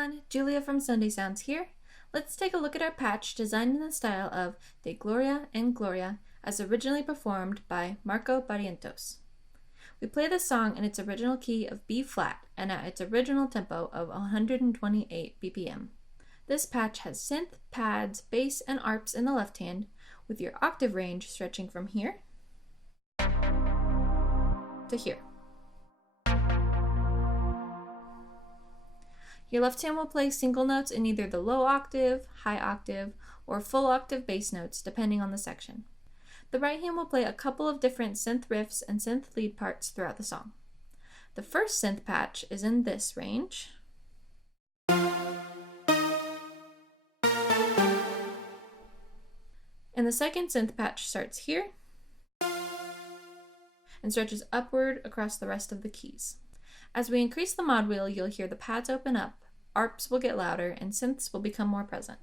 everyone, Julia from Sunday Sounds here. Let's take a look at our patch designed in the style of de Gloria en Gloria as originally performed by Marco Barrientos. We play this song in its original key of B flat and at its original tempo of 128 BPM. This patch has synth, pads, bass, and arps in the left hand, with your octave range stretching from here to here. Your left hand will play single notes in either the low octave, high octave, or full octave bass notes, depending on the section. The right hand will play a couple of different synth riffs and synth lead parts throughout the song. The first synth patch is in this range. And the second synth patch starts here and stretches upward across the rest of the keys. As we increase the mod wheel, you'll hear the pads open up, arps will get louder, and synths will become more present.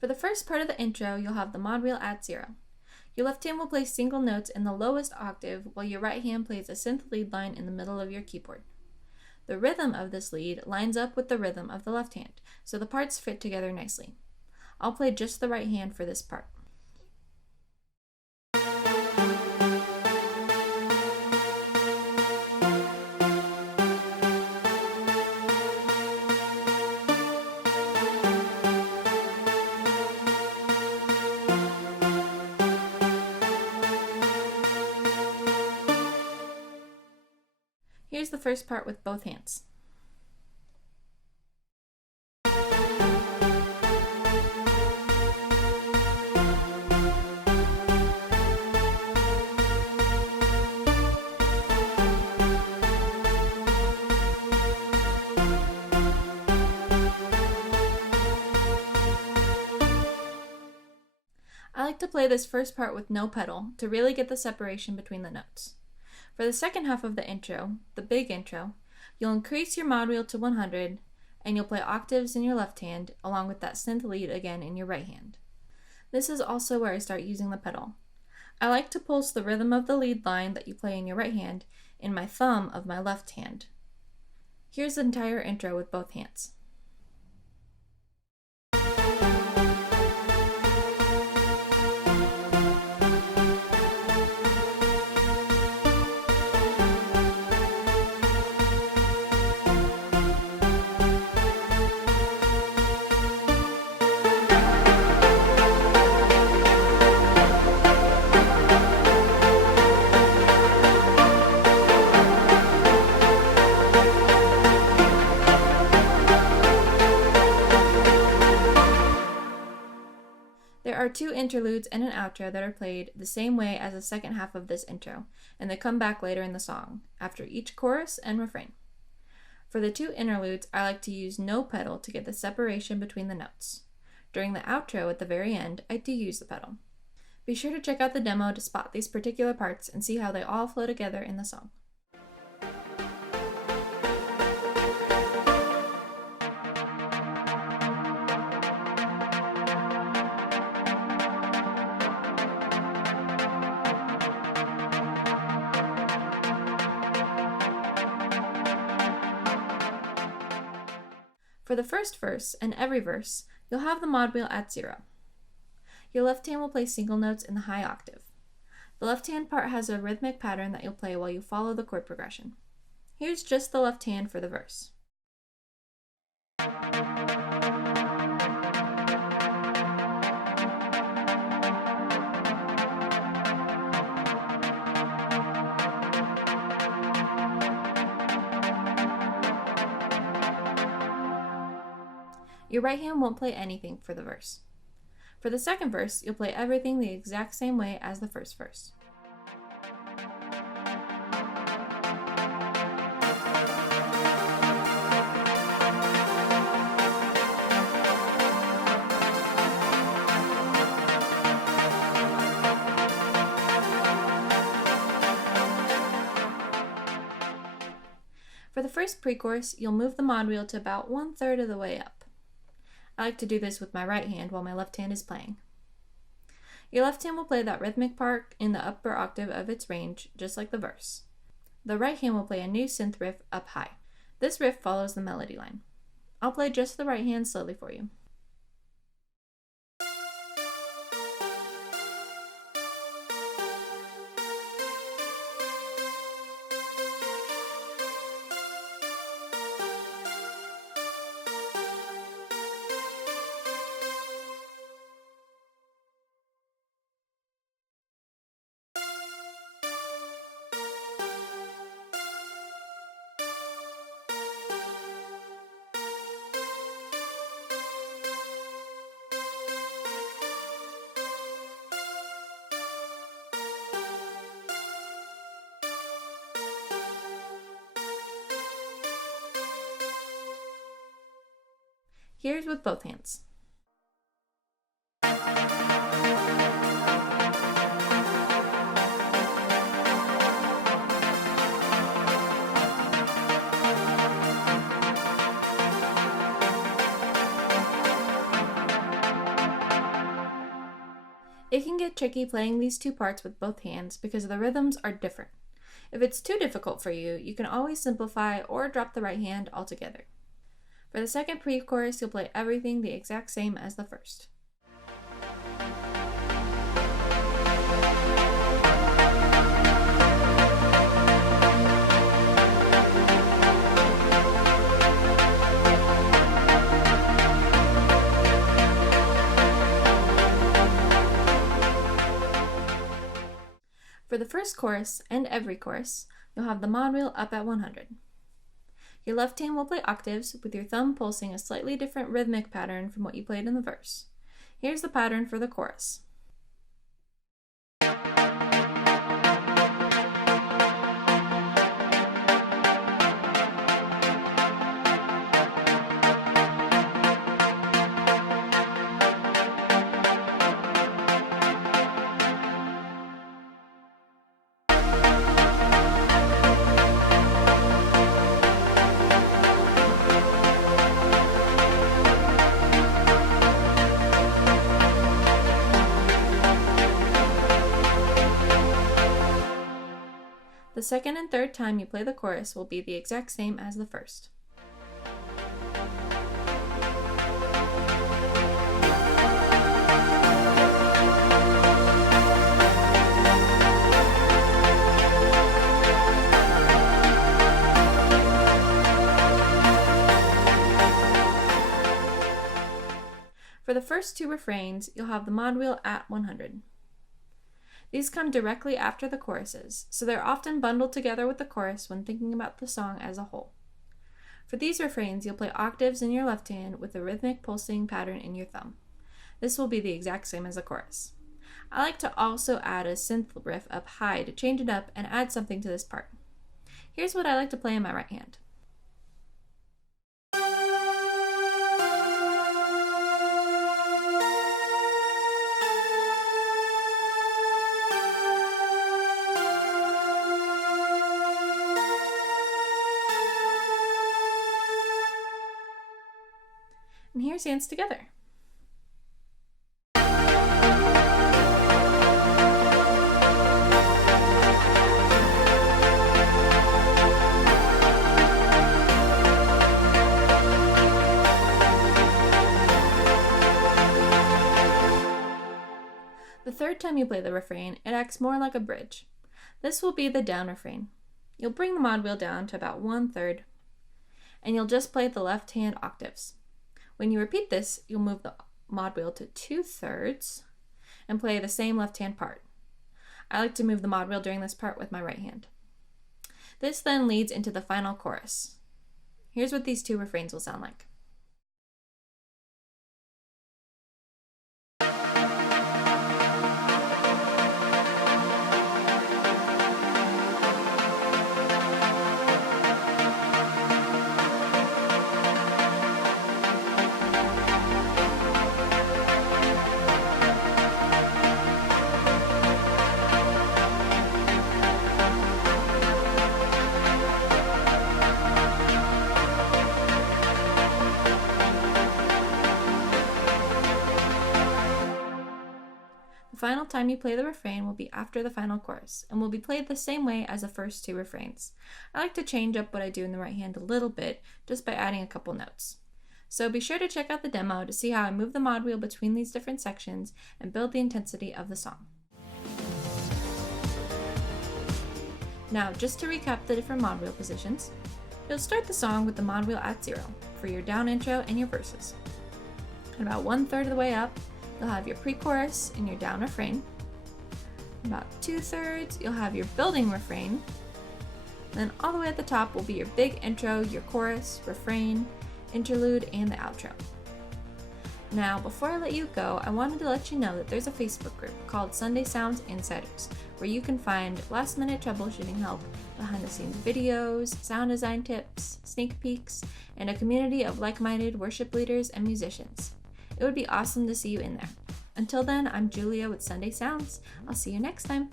For the first part of the intro, you'll have the mod wheel at 0. Your left hand will play single notes in the lowest octave, while your right hand plays a synth lead line in the middle of your keyboard. The rhythm of this lead lines up with the rhythm of the left hand, so the parts fit together nicely. I'll play just the right hand for this part. Here's the first part with both hands. I like to play this first part with no pedal to really get the separation between the notes. For the second half of the intro, the big intro, you'll increase your mod wheel to 100 and you'll play octaves in your left hand along with that synth lead again in your right hand. This is also where I start using the pedal. I like to pulse the rhythm of the lead line that you play in your right hand in my thumb of my left hand. Here's the entire intro with both hands. There are two interludes and an outro that are played the same way as the second half of this intro, and they come back later in the song, after each chorus and refrain. For the two interludes, I like to use no pedal to get the separation between the notes. During the outro at the very end, I do use the pedal. Be sure to check out the demo to spot these particular parts and see how they all flow together in the song. For the first verse and every verse, you'll have the mod wheel at 0. Your left hand will play single notes in the high octave. The left hand part has a rhythmic pattern that you'll play while you follow the chord progression. Here's just the left hand for the verse. Your right hand won't play anything for the verse. For the second verse, you'll play everything the exact same way as the first verse. For the first pre-chorus, you'll move the mod wheel to about 1/3 of the way up. I like to do this with my right hand while my left hand is playing. Your left hand will play that rhythmic part in the upper octave of its range, just like the verse. The right hand will play a new synth riff up high. This riff follows the melody line. I'll play just the right hand slowly for you. Here's with both hands. It can get tricky playing these two parts with both hands because the rhythms are different. If it's too difficult for you, you can always simplify or drop the right hand altogether. For the second pre-chorus, you'll play everything the exact same as the first. For the first chorus and every chorus, you'll have the mod wheel up at 100. Your left hand will play octaves with your thumb pulsing a slightly different rhythmic pattern from what you played in the verse. Here's the pattern for the chorus. The second and third time you play the chorus will be the exact same as the first. For the first two refrains, you'll have the mod wheel at 100. These come directly after the choruses, so they're often bundled together with the chorus when thinking about the song as a whole. For these refrains, you'll play octaves in your left hand with a rhythmic pulsing pattern in your thumb. This will be the exact same as the chorus. I like to also add a synth riff up high to change it up and add something to this part. Here's what I like to play in my right hand. And here's hands together. The third time you play the refrain, it acts more like a bridge. This will be the down refrain. You'll bring the mod wheel down to about 1/3, and you'll just play the left hand octaves. When you repeat this, you'll move the mod wheel to 2/3 and play the same left hand part. I like to move the mod wheel during this part with my right hand. This then leads into the final chorus. Here's what these two refrains will sound like. final time you play the refrain will be after the final chorus, and will be played the same way as the first two refrains. I like to change up what I do in the right hand a little bit, just by adding a couple notes. So be sure to check out the demo to see how I move the mod wheel between these different sections and build the intensity of the song. Now, just to recap the different mod wheel positions, you'll start the song with the mod wheel at 0 for your down intro and your verses. And about 1/3 of the way up, you'll have your pre-chorus and your down refrain. About 2/3, you'll have your building refrain. Then all the way at the top will be your big intro, your chorus, refrain, interlude, and the outro. Now, before I let you go, I wanted to let you know that there's a Facebook group called Sunday Sounds Insiders, where you can find last-minute troubleshooting help, behind-the-scenes videos, sound design tips, sneak peeks, and a community of like-minded worship leaders and musicians. It would be awesome to see you in there. Until then, I'm Julia with Sunday Sounds. I'll see you next time.